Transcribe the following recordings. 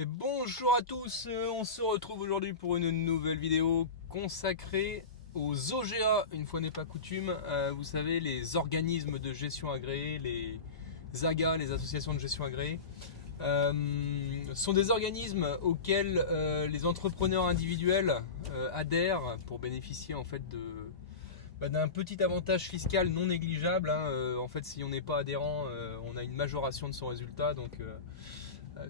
Et bonjour à tous, on se retrouve aujourd'hui pour une nouvelle vidéo consacrée aux OGA, une fois n'est pas coutume. Vous savez, les organismes de gestion agréés, les AGA, les associations de gestion agréées, sont des organismes auxquels les entrepreneurs individuels adhèrent pour bénéficier en fait d'un petit avantage fiscal non négligeable. En fait, si on n'est pas adhérent, on a une majoration de son résultat, donc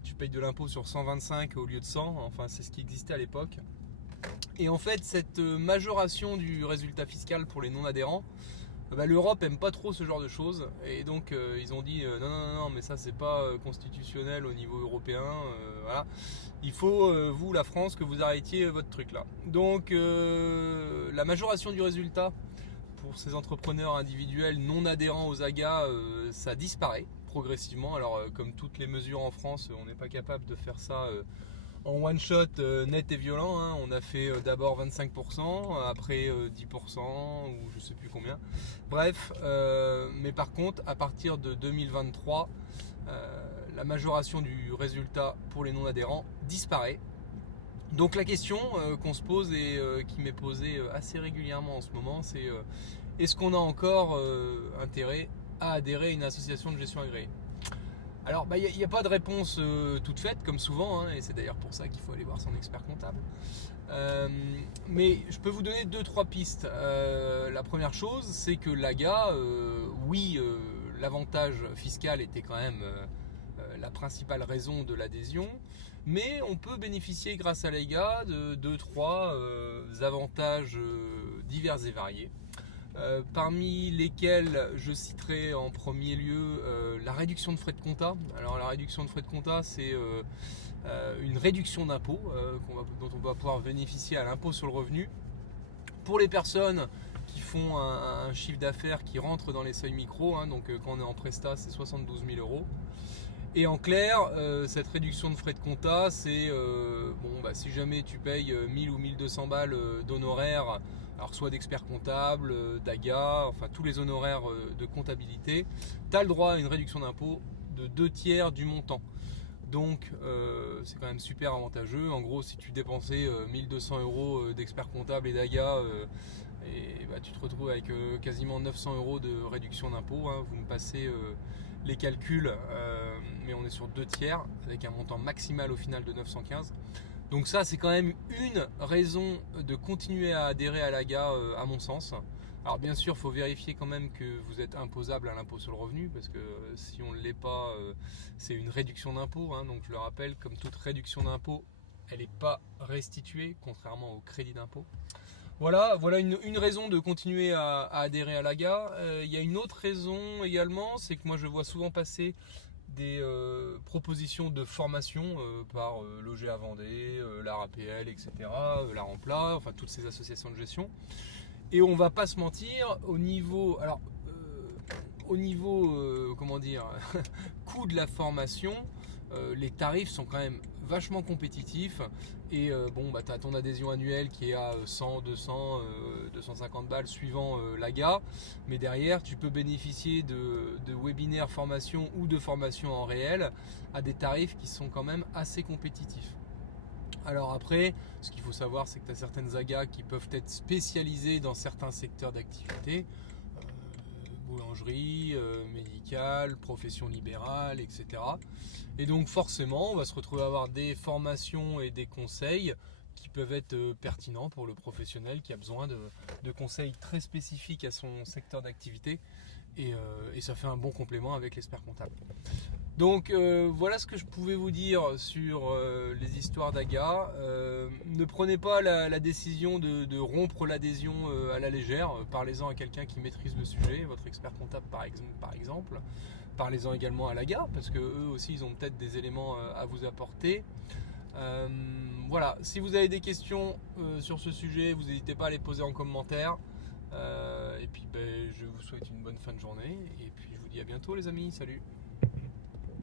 tu payes de l'impôt sur 125 au lieu de 100, enfin c'est ce qui existait à l'époque. Et en fait, cette majoration du résultat fiscal pour les non-adhérents, l'Europe aime pas trop ce genre de choses, et donc ils ont dit non, mais ça c'est pas constitutionnel au niveau européen, voilà. Il faut, vous la France, que vous arrêtiez votre truc là. Donc la majoration du résultat pour ces entrepreneurs individuels non adhérents aux AGA, ça disparaît progressivement. Alors comme toutes les mesures en France, on n'est pas capable de faire ça en one shot net et violent, hein. On a fait d'abord 25%, après 10% ou je sais plus combien. Bref, mais par contre à partir de 2023, la majoration du résultat pour les non adhérents disparaît. Donc la question qu'on se pose et qui m'est posée assez régulièrement en ce moment, c'est est-ce qu'on a encore intérêt à adhérer à une association de gestion agréée? Alors il n'y a pas de réponse toute faite comme souvent, hein, et c'est d'ailleurs pour ça qu'il faut aller voir son expert comptable. Mais je peux vous donner 2-3 pistes. La première chose, c'est que l'AGA, oui, l'avantage fiscal était quand même la principale raison de l'adhésion, mais on peut bénéficier grâce à l'AGA de 2-3 avantages divers et variés. Parmi lesquels je citerai en premier lieu la réduction de frais de compta. Alors la réduction de frais de compta, c'est une réduction d'impôt dont on va pouvoir bénéficier à l'impôt sur le revenu pour les personnes qui font un chiffre d'affaires qui rentre dans les seuils micro, hein. Donc quand on est en presta, c'est 72 000 euros. Et en clair, cette réduction de frais de compta, c'est si jamais tu payes 1000 ou 1200 balles d'honoraires, alors soit d'expert comptable, d'AGA, enfin tous les honoraires de comptabilité, tu as le droit à une réduction d'impôt de 2/3 du montant. Donc c'est quand même super avantageux. En gros, si tu dépensais 1200 euros d'expert comptable et d'AGA, tu te retrouves avec quasiment 900 euros de réduction d'impôt, hein. Vous me passez les calculs, mais on est sur 2/3 avec un montant maximal au final de 915. Donc ça, c'est quand même une raison de continuer à adhérer à l'AGA, à mon sens. Alors bien sûr, il faut vérifier quand même que vous êtes imposable à l'impôt sur le revenu, parce que si on ne l'est pas, c'est une réduction d'impôt, hein. Donc je le rappelle, comme toute réduction d'impôt, elle n'est pas restituée, contrairement au crédit d'impôt. Voilà une raison de continuer à adhérer à l'AGA. Il y a une autre raison également, c'est que moi je vois souvent passer des propositions de formation par l'OGA Vendée, la RAPL, etc., la Rempla, enfin toutes ces associations de gestion. Et on va pas se mentir, au niveau comment dire, coût de la formation, les tarifs sont quand même vachement compétitifs. Et tu as ton adhésion annuelle qui est à 100, 200, 250 balles suivant l'AGA. Mais derrière, tu peux bénéficier de webinaires formation ou de formations en réel à des tarifs qui sont quand même assez compétitifs. Alors après, ce qu'il faut savoir, c'est que tu as certaines AGA qui peuvent être spécialisées dans certains secteurs d'activité, boulangerie, médicale, profession libérale, etc. Et donc forcément, on va se retrouver à avoir des formations et des conseils qui peuvent être pertinents pour le professionnel qui a besoin de conseils très spécifiques à son secteur d'activité. Et ça fait un bon complément avec l'expert comptable. Donc voilà ce que je pouvais vous dire sur les histoires d'AGA. Ne prenez pas la décision de rompre l'adhésion à la légère. Parlez-en à quelqu'un qui maîtrise le sujet, votre expert comptable par exemple. Parlez-en également à l'AGA, parce que eux aussi ils ont peut-être des éléments à vous apporter. Voilà, si vous avez des questions sur ce sujet, vous n'hésitez pas à les poser en commentaire. Et puis je vous souhaite une bonne fin de journée. Et puis je vous dis à bientôt les amis, salut.